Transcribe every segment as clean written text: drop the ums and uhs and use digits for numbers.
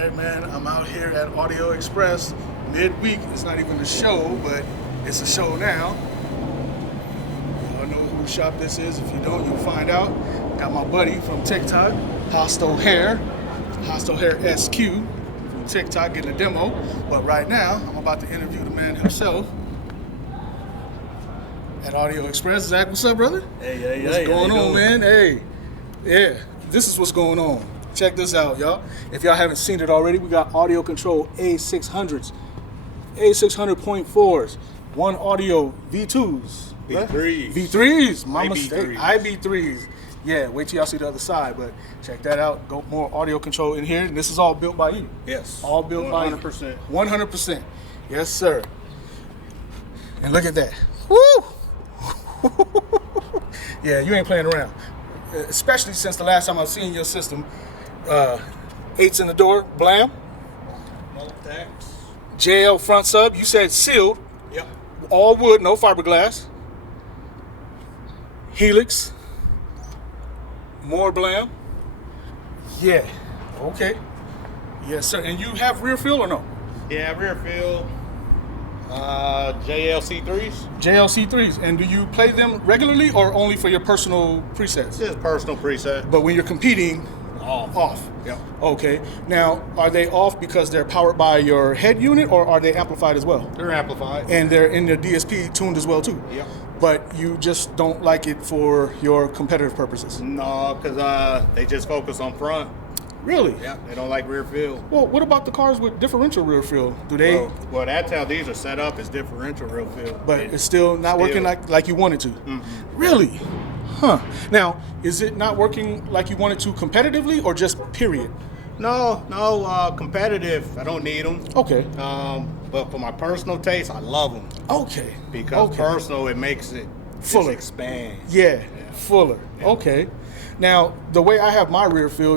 Alright, man, I'm out here at Audio Express midweek. It's not even a show, but it's a show now. Y'all know whose shop this is. If you don't, you'll find out. Got my buddy from TikTok, Hostile Hair SQ from TikTok, getting a demo. But right now, I'm about to interview the man himself at Audio Express. Zach, what's up, brother? Hey. What's going on, man? Hey, yeah, this is what's going on. Check this out, y'all. If y'all haven't seen it already, we got audio control A600s, A600.4s, One Audio V2s, V3s, my mistake, IB3s. Yeah, wait till y'all see the other side, but check that out. Go more audio control in here, and this is all built by you. Yes. All built 100%. by you. 100%. Yes, sir. And look at that. Woo! Yeah, you ain't playing around. Especially since the last time I've seen your system. 8's in the door, BLAM. Tax. JL front sub, you said sealed. Yep. All wood, no fiberglass. Helix. More BLAM. Yeah. Okay. Yes, sir. And you have rear fill or no? Yeah, rear fill. JLC3s. JLC3s. And do you play them regularly or only for your personal presets? Just personal preset. But when you're competing, off. Yep. Okay. Now, are they off because they're powered by your head unit, or are they amplified as well? They're amplified. And they're in the DSP tuned as well too. Yep. But you just don't like it for your competitive purposes. No, because they just focus on front. Really? Yeah, they don't like rear fill. Well, what about the cars with differential rear fill? Do they? Well, that's how these are set up, is differential rear fill. But it's still not working like you wanted to. Mm-hmm. Really? Huh. Now, is it not working like you wanted to competitively, or just period? No, competitive. I don't need them. Okay. But for my personal taste, I love them. Okay. Because personal, it makes it fuller, expand. Yeah, fuller. Yeah. Okay. Now, the way I have my rear fill,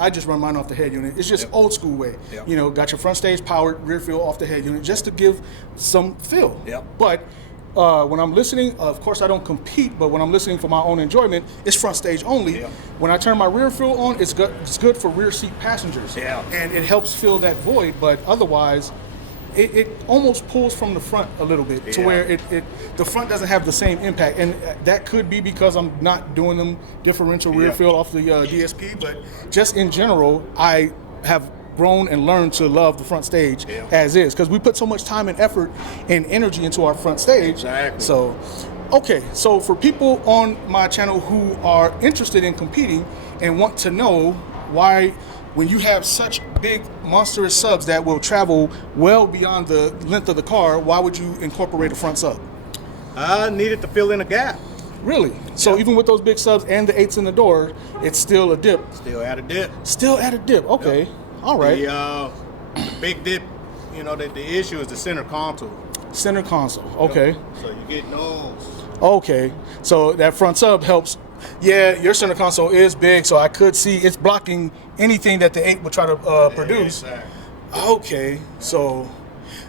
I just run mine off the head unit. It's just old school way. Yep. Got your front stage powered, rear fill off the head unit, just to give some feel. Yep. But when I'm listening, of course I don't compete, but when I'm listening for my own enjoyment, it's front stage only. Yep. When I turn my rear fill on, it's good for rear seat passengers. Yeah. And it helps fill that void, but otherwise, it almost pulls from the front a little bit to where the front doesn't have the same impact, and that could be because I'm not doing them differential rear fill off the DSP, but just in general, I have grown and learned to love the front stage as is, because we put so much time and effort and energy into our front stage. Exactly. So for people on my channel who are interested in competing and want to know why, when you have such big monstrous subs that will travel well beyond the length of the car, why would you incorporate a front sub? I needed to fill in a gap. Really? So even with those big subs and the 8's in the door, it's still a dip? Still at a dip. Still at a dip, okay. Yep. All right. The big dip, the issue is the center console. Center console, okay. So you get those. Okay, so that front sub helps. Yeah, your center console is big, so I could see it's blocking anything that the 8 would try to produce. Exactly. Okay, so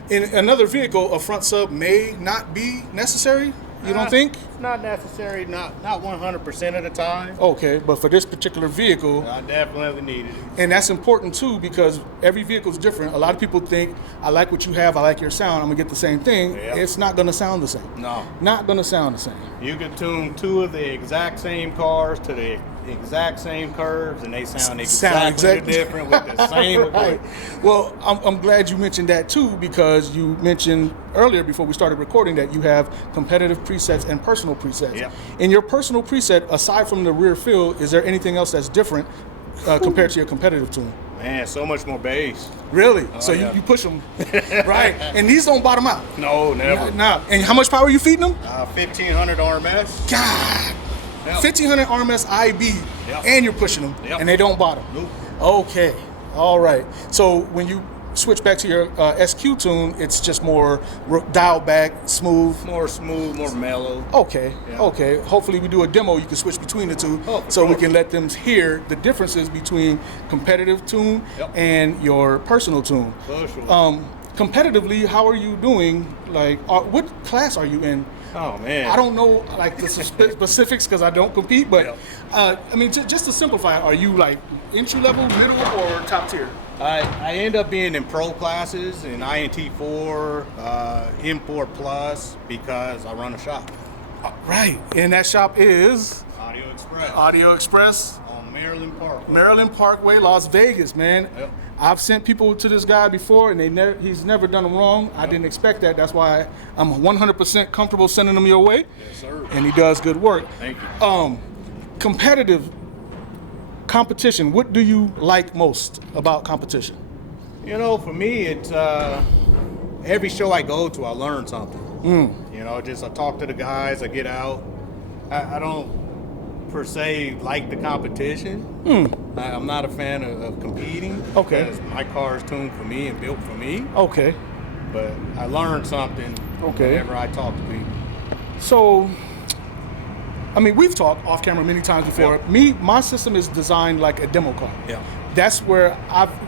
in another vehicle, a front sub may not be necessary. You don't think? It's not necessary, not 100% of the time. Okay, but for this particular vehicle, I definitely needed it. And that's important too, because every vehicle is different. A lot of people think, I like what you have, I like your sound, I'm gonna get the same thing. Yeah. It's not gonna sound the same. No. Not gonna sound the same. You can tune two of the exact same cars to the exact same curves, and they sound exactly different with the same right. Well, I'm glad you mentioned that too, because you mentioned earlier before we started recording that you have competitive presets and personal presets. Yeah. In your personal preset, aside from the rear fill, is there anything else that's different compared to your competitive tune? Man, so much more bass. Really? So you push them, right? And these don't bottom out? No, never. Nah. And how much power are you feeding them? 1,500 RMS. God. Yep. 1,500 RMS IB, and you're pushing them, and they don't bottom. Nope. Okay, all right. So when you switch back to your SQ tune, it's just more dialed back, smooth. More mellow. Okay, okay. Hopefully we do a demo, you can switch between the two, so we can let them hear the differences between competitive tune and your personal tune. For sure. competitively, how are you doing? Like, what class are you in? Oh man, I don't know like the specifics because I don't compete, but I mean, just to simplify, are you like entry level, middle, or top tier? I end up being in pro classes in INT4, M4 Plus because I run a shop. Right, and that shop is Audio Express. Audio Express On Maryland Parkway. Maryland Parkway, Las Vegas, man. Yep. I've sent people to this guy before, and he's never done them wrong. Yep. I didn't expect that. That's why I'm 100% comfortable sending them your way. Yes, sir. And he does good work. Thank you. Competitive competition. What do you like most about competition? You know, for me, it's every show I go to, I learn something. You know, just I talk to the guys, I get out. I don't per se like the competition. I'm not a fan of competing. Okay. Because my car is tuned for me and built for me. Okay. But I learn something whenever I talk to people. So, I mean, we've talked off camera many times before. Yep. My system is designed like a demo car. Yeah. That's where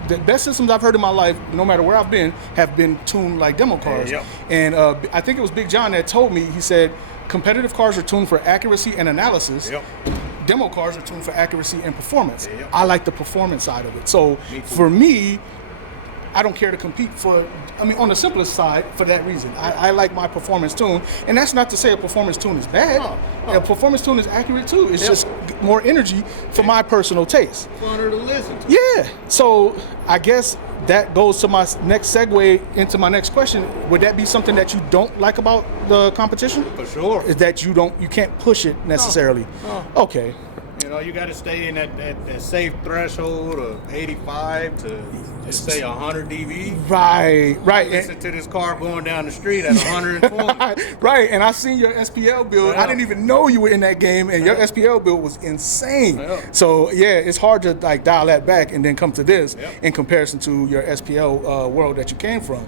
the best systems I've heard in my life, no matter where I've been, have been tuned like demo cars. Yep. And I think it was Big John that told me, he said, competitive cars are tuned for accuracy and analysis. Yep. Demo cars are tuned for accuracy and performance. Yep. I like the performance side of it. So for me, I don't care to compete on the simplest side for that reason. I like my performance tune. And that's not to say a performance tune is bad. A performance tune is accurate too. It's just more energy for my personal taste. Funner to listen to. Yeah. So I guess that goes to my next segue into my next question. Would that be something that you don't like about the competition? For sure. Is that you can't push it necessarily? No. Okay. You know, you got to stay in that safe threshold of 85 to just say 100 dB. Right. Listen to this car going down the street at 120. Right. And I seen your SPL build. I didn't even know you were in that game, and your SPL build was insane. So yeah, it's hard to like dial that back and then come to this in comparison to your SPL world that you came from.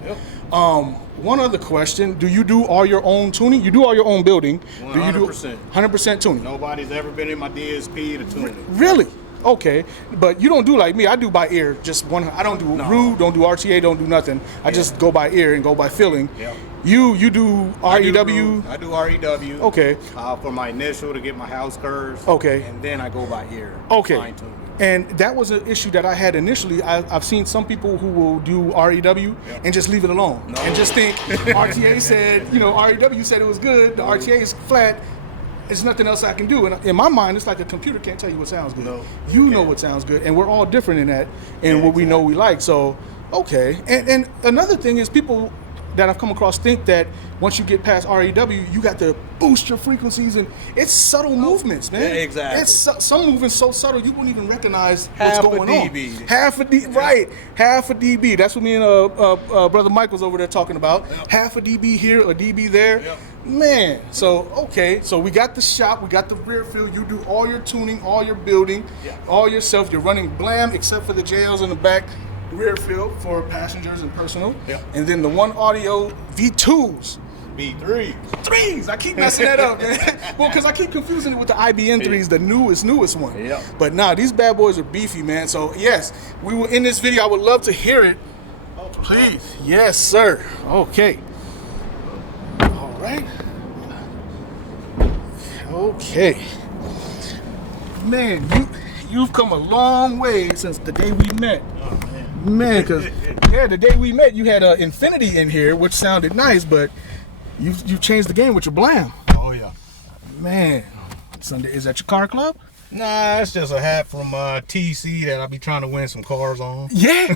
One other question: do you do all your own tuning? You do all your own building? 100%. 100% tuning. Nobody's ever been in my DSP to tune it. Really? Okay, but you don't do like me. I do by ear. Just one. I don't do RU, don't do RTA, don't do nothing. I just go by ear and go by feeling. You do REW. I do REW. Okay. For my initial to get my house curves. Okay. And then I go by ear. Okay. Fine tune. And that was an issue that I had initially. I've seen some people who will do REW and just leave it alone and just think RTA said, REW said it was good. The RTA is flat. There's nothing else I can do. And in my mind, it's like a computer can't tell you what sounds good. No, you know what sounds good, and we're all different in that and what we know we like. So, okay. And another thing is people that I've come across think that once you get past REW, you got to boost your frequencies, and it's subtle movements, man. Yeah, exactly. It's some movements so subtle you won't even recognize half what's going a dB. on. Half a dB, right? Half a dB. That's what me and brother Mike was over there talking about. Half a dB here, a dB there. Man, so okay, so we got the shop, we got the rear field. You do all your tuning, all your building, all yourself. You're running BLAM except for the JLs in the back. Rear field for passengers and personal, and then the one audio V2s. V3s. I keep messing that up, man. Well, because I keep confusing it with the IBN3s, the newest one. But nah, these bad boys are beefy, man. So yes, we will in this video. I would love to hear it. Please, yes, sir. Okay. All right. Okay. Man, you've come a long way since the day we met. Man, because the day we met, you had an Infinity in here, which sounded nice, but you've changed the game with your BLAM. Oh yeah, man. Sunday, is that your car club? Nah, it's just a hat from TC that I'll be trying to win some cars on. Yeah,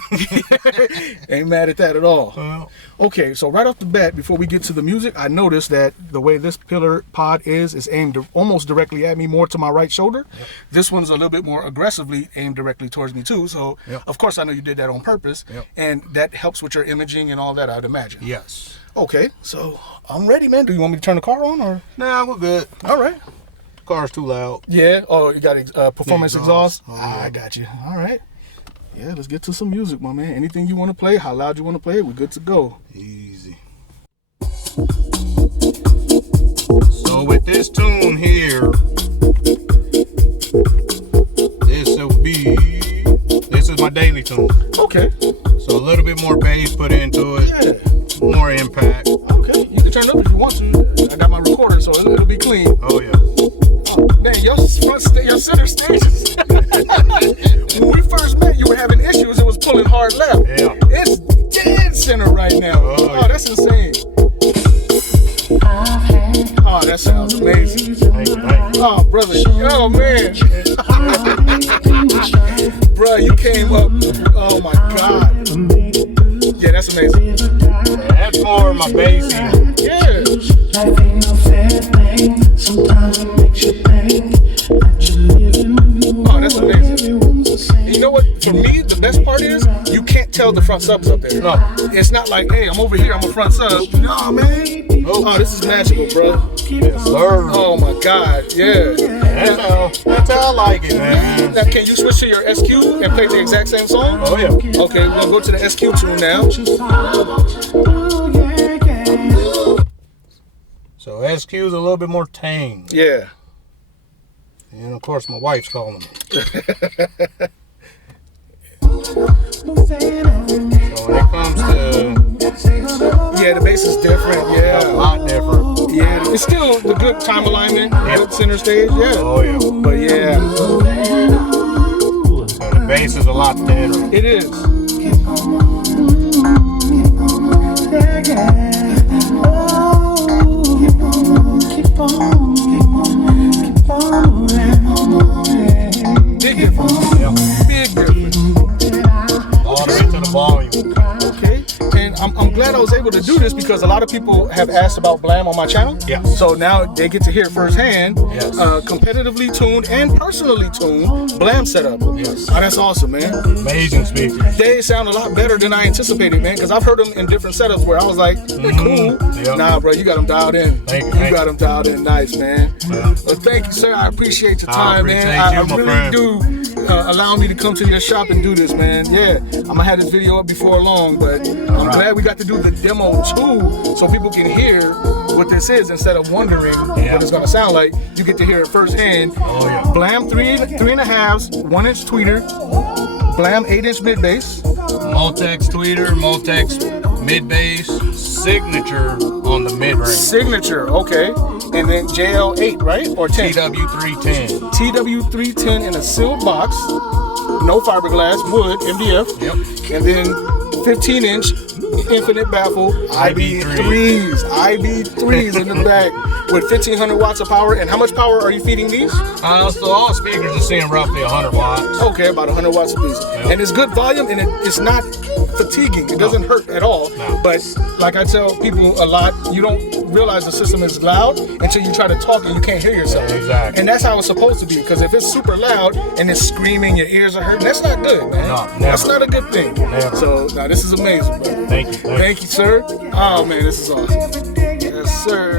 ain't mad at that at all. Okay, so right off the bat, before we get to the music, I noticed that the way this pillar pod is aimed almost directly at me, more to my right shoulder. This one's a little bit more aggressively aimed directly towards me too. So of course I know you did that on purpose, and that helps with your imaging and all that, I'd imagine. Yes. Okay, so I'm ready, man. Do you want me to turn the car on or? Nah, we're good. All right. Car's too loud. Yeah. Oh, you got performance exhaust. Oh, yeah. I got you. All right. Yeah, let's get to some music, my man. Anything you want to play, how loud you want to play it, we're good to go. Easy. So with this tune here, this is my daily completely tuned. Okay. So a little bit more bass put into it, more impact. Okay. You can turn it up if you want to. I got my recorder, so it'll be clean. Oh yeah. Man, your center stages. When we first met, you were having issues. It was pulling hard left. Yeah. It's dead center right now. Oh, yeah. That's insane. Oh, that sounds amazing. Thank you. Oh, brother. Oh, man. Bruh, you came up. Oh, my God. Yeah, that's amazing. That's more of my bass. Yeah. Life ain't no fair thing. Sometimes it makes you think that you're living. Oh, that's amazing. And you know what? For me, the best part is you can't tell the front subs up there. No. It's not like, hey, I'm over here, I'm a front sub. No, man. Oh, this is magical, bro. Yes, sir. Oh my God, yeah. That's how I like it, man. Now, can you switch to your SQ and play the exact same song? Oh yeah. Okay, we'll go to the SQ tune now. So SQ's a little bit more tame. Yeah. And of course my wife's calling me. So when it comes to Yeah, the bass is different. a Yeah. lot different. Yeah, it's still the good time alignment, good center stage. Yeah. Oh yeah. But yeah, So the bass is a lot thinner. it is. Big difference. Yeah. Big difference. All the way to the volume. Okay. And I'm glad I was able to do this because a lot of people have asked about BLAM on my channel. Yeah. So now they get to hear it firsthand. Yes. Competitively tuned and personally tuned BLAM setup. Yes. Oh, that's awesome, man. Amazing speakers. They sound a lot better than I anticipated, man, because I've heard them in different setups where I was like, they're cool. Yeah. Nah, bro, you got them dialed in. Thank you. You got them dialed in nice, man. Yeah. Well, thank you, sir. I appreciate your I time, man. appreciate you, I my really friend. do allow me to come to your shop and do this, man. Yeah, I'm going to have this video up before long, but I'm glad we got to do the demo too so people can hear what this is instead of wondering what it's going to sound like. You get to hear it firsthand. Oh yeah. BLAM 3.5s, 1-inch tweeter. BLAM 8-inch mid bass. Multex tweeter, Multex mid bass, signature on the mid range. Signature, okay. And then JL8, right? Or 10? TW310. TW310 in a sealed box. No fiberglass, wood, MDF. Yep. And then 15-inch infinite baffle IB3s. IB3s in the back with 1500 watts of power. And how much power are you feeding these? So all speakers are seeing roughly 100 watts. Okay, about 100 watts a piece. Yep. And it's good volume and it's not fatiguing. It doesn't hurt at all. No. But like I tell people a lot, you don't realize the system is loud until you try to talk and you can't hear yourself. Exactly. And that's how it's supposed to be. Because if it's super loud and it's screaming, your ears are hurting, that's not good, man. No, never. That's not a good thing. Never. So, now this is amazing, bro. Thank you. Thank you, sir. Oh, man, this is awesome. Yes, sir.